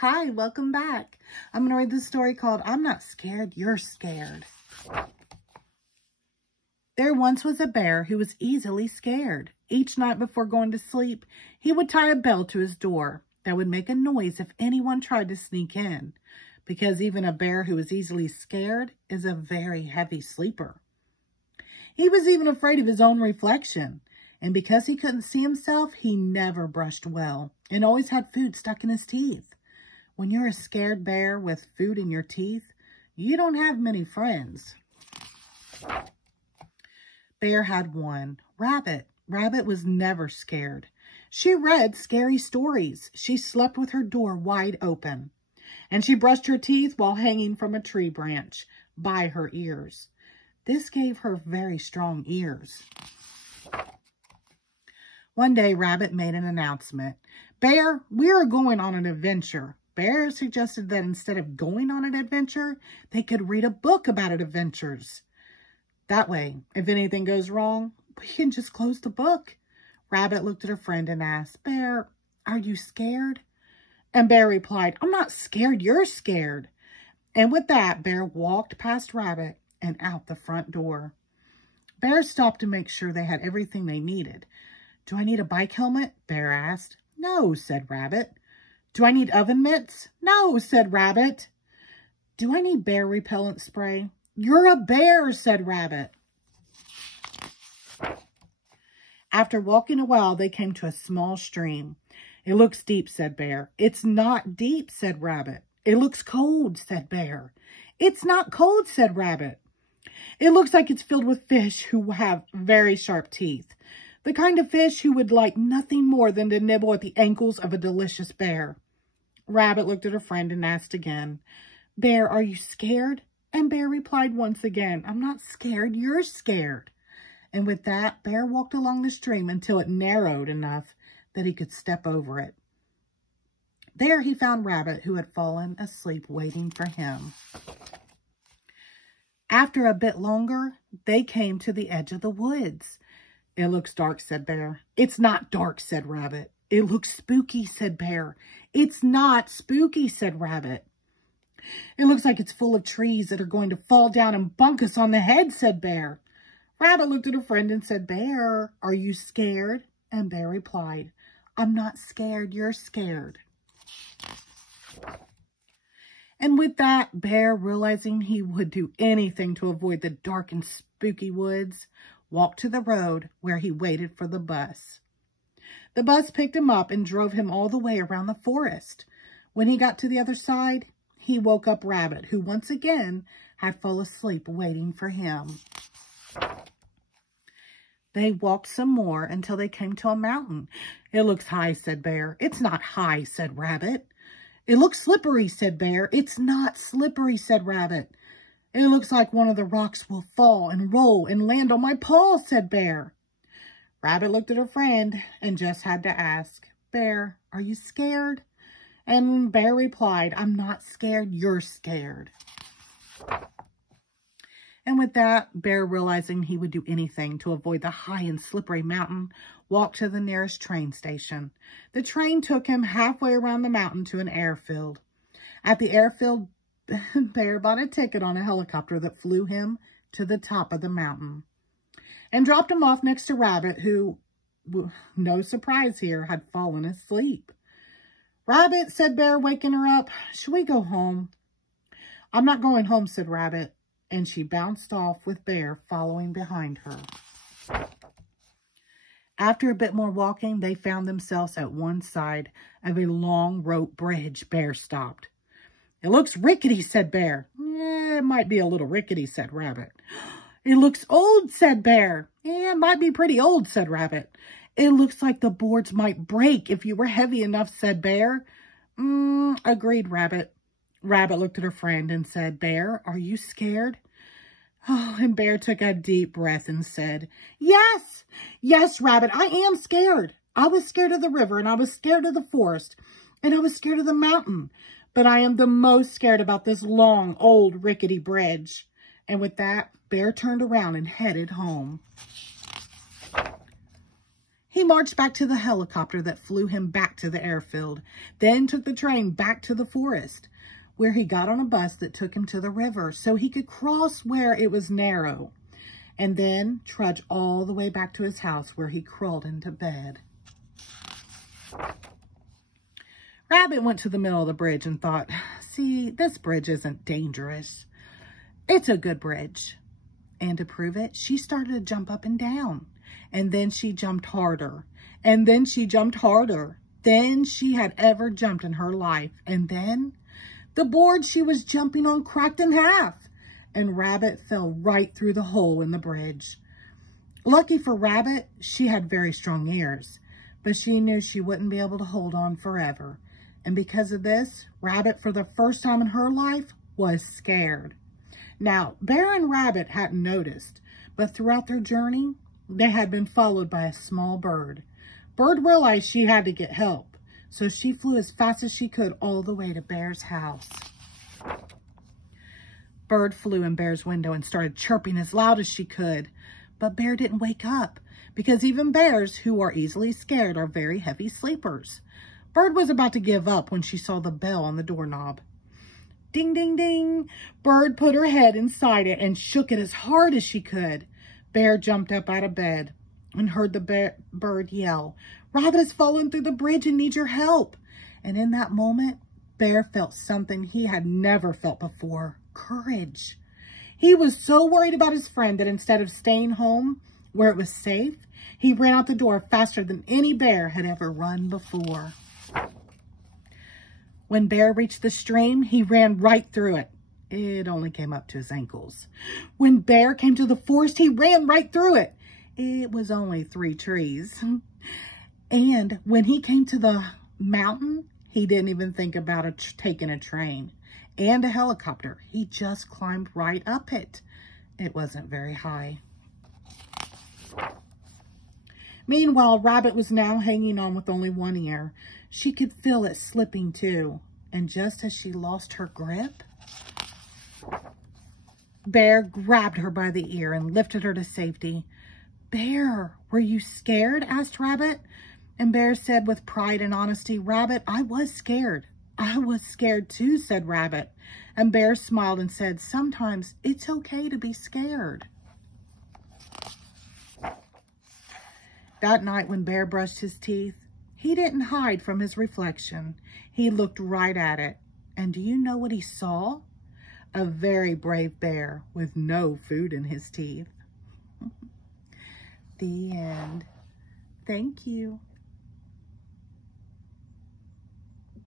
Hi, welcome back. I'm going to read this story called I'm Not Scared, You're Scared. There once was a bear who was easily scared. Each night before going to sleep, he would tie a bell to his door that would make a noise if anyone tried to sneak in, because even a bear who is easily scared is a very heavy sleeper. He was even afraid of his own reflection, and because he couldn't see himself, he never brushed well and always had food stuck in his teeth. When you're a scared bear with food in your teeth, you don't have many friends. Bear had one, Rabbit. Rabbit was never scared. She read scary stories. She slept with her door wide open. And she brushed her teeth while hanging from a tree branch by her ears. This gave her very strong ears. One day, Rabbit made an announcement. Bear, we are going on an adventure. Bear suggested that instead of going on an adventure, they could read a book about adventures. That way, if anything goes wrong, we can just close the book. Rabbit looked at her friend and asked, Bear, are you scared? And Bear replied, I'm not scared, you're scared. And with that, Bear walked past Rabbit and out the front door. Bear stopped to make sure they had everything they needed. Do I need a bike helmet? Bear asked. No, said Rabbit. Do I need oven mitts? No, said Rabbit. Do I need bear repellent spray? You're a bear, said Rabbit. After walking a while, they came to a small stream. It looks deep, said Bear. It's not deep, said Rabbit. It looks cold, said Bear. It's not cold, said Rabbit. It looks like it's filled with fish who have very sharp teeth. The kind of fish who would like nothing more than to nibble at the ankles of a delicious bear. Rabbit looked at her friend and asked again, Bear, are you scared? And Bear replied once again, I'm not scared, you're scared. And with that, Bear walked along the stream until it narrowed enough that he could step over it. There he found Rabbit, who had fallen asleep waiting for him. After a bit longer, they came to the edge of the woods. It looks dark, said Bear. It's not dark, said Rabbit. It looks spooky, said Bear. It's not spooky, said Rabbit. It looks like it's full of trees that are going to fall down and bonk us on the head, said Bear. Rabbit looked at her friend and said, Bear, are you scared? And Bear replied, I'm not scared, you're scared. And with that, Bear, realizing he would do anything to avoid the dark and spooky woods, walked to the road where he waited for the bus. The bus picked him up and drove him all the way around the forest. When he got to the other side, he woke up Rabbit, who once again had fallen asleep waiting for him. They walked some more until they came to a mountain. It looks high, said Bear. It's not high, said Rabbit. It looks slippery, said Bear. It's not slippery, said Rabbit. It looks like one of the rocks will fall and roll and land on my paw, said Bear. Rabbit looked at her friend and just had to ask, Bear, are you scared? And Bear replied, I'm not scared, you're scared. And with that, Bear, realizing he would do anything to avoid the high and slippery mountain, walked to the nearest train station. The train took him halfway around the mountain to an airfield. At the airfield, Bear bought a ticket on a helicopter that flew him to the top of the mountain and dropped him off next to Rabbit, who, no surprise here, had fallen asleep. Rabbit, said Bear, waking her up, should we go home? I'm not going home, said Rabbit, and she bounced off with Bear following behind her. After a bit more walking, they found themselves at one side of a long rope bridge. Bear stopped. It looks rickety, said Bear. It might be a little rickety, said Rabbit. It looks old, said Bear. It might be pretty old, said Rabbit. It looks like the boards might break if you were heavy enough, said Bear. Agreed Rabbit. Rabbit looked at her friend and said, Bear, are you scared? Oh, and Bear took a deep breath and said, Yes, yes, Rabbit, I am scared. I was scared of the river, and I was scared of the forest, and I was scared of the mountain. But I am the most scared about this long, old, rickety bridge. And with that, Bear turned around and headed home. He marched back to the helicopter that flew him back to the airfield, then took the train back to the forest, where he got on a bus that took him to the river so he could cross where it was narrow, and then trudge all the way back to his house where he crawled into bed. Rabbit went to the middle of the bridge and thought, see, this bridge isn't dangerous. It's a good bridge. And to prove it, she started to jump up and down. And then she jumped harder. And then she jumped harder than she had ever jumped in her life. And then the board she was jumping on cracked in half. And Rabbit fell right through the hole in the bridge. Lucky for Rabbit, she had very strong ears. But she knew she wouldn't be able to hold on forever. And because of this, Rabbit, for the first time in her life, was scared. Now, Bear and Rabbit hadn't noticed, but throughout their journey, they had been followed by a small bird. Bird realized she had to get help, so she flew as fast as she could all the way to Bear's house. Bird flew in Bear's window and started chirping as loud as she could, but Bear didn't wake up, because even bears who are easily scared are very heavy sleepers. Bird was about to give up when she saw the bell on the doorknob. Ding, ding, ding. Bird put her head inside it and shook it as hard as she could. Bear jumped up out of bed and heard the bird yell, Rabbit has fallen through the bridge and needs your help. And in that moment, Bear felt something he had never felt before, courage. He was so worried about his friend that instead of staying home where it was safe, he ran out the door faster than any bear had ever run before. When Bear reached the stream, he ran right through it. It only came up to his ankles. When Bear came to the forest, he ran right through it. It was only 3 trees. And when he came to the mountain, he didn't even think about taking a train and a helicopter. He just climbed right up it. It wasn't very high. Meanwhile, Rabbit was now hanging on with only one ear. She could feel it slipping too. And just as she lost her grip, Bear grabbed her by the ear and lifted her to safety. Bear, were you scared? Asked Rabbit. And Bear said with pride and honesty, Rabbit, I was scared. I was scared too, said Rabbit. And Bear smiled and said, sometimes it's okay to be scared. That night when Bear brushed his teeth, he didn't hide from his reflection. He looked right at it. And do you know what he saw? A very brave bear with no food in his teeth. The end. Thank you.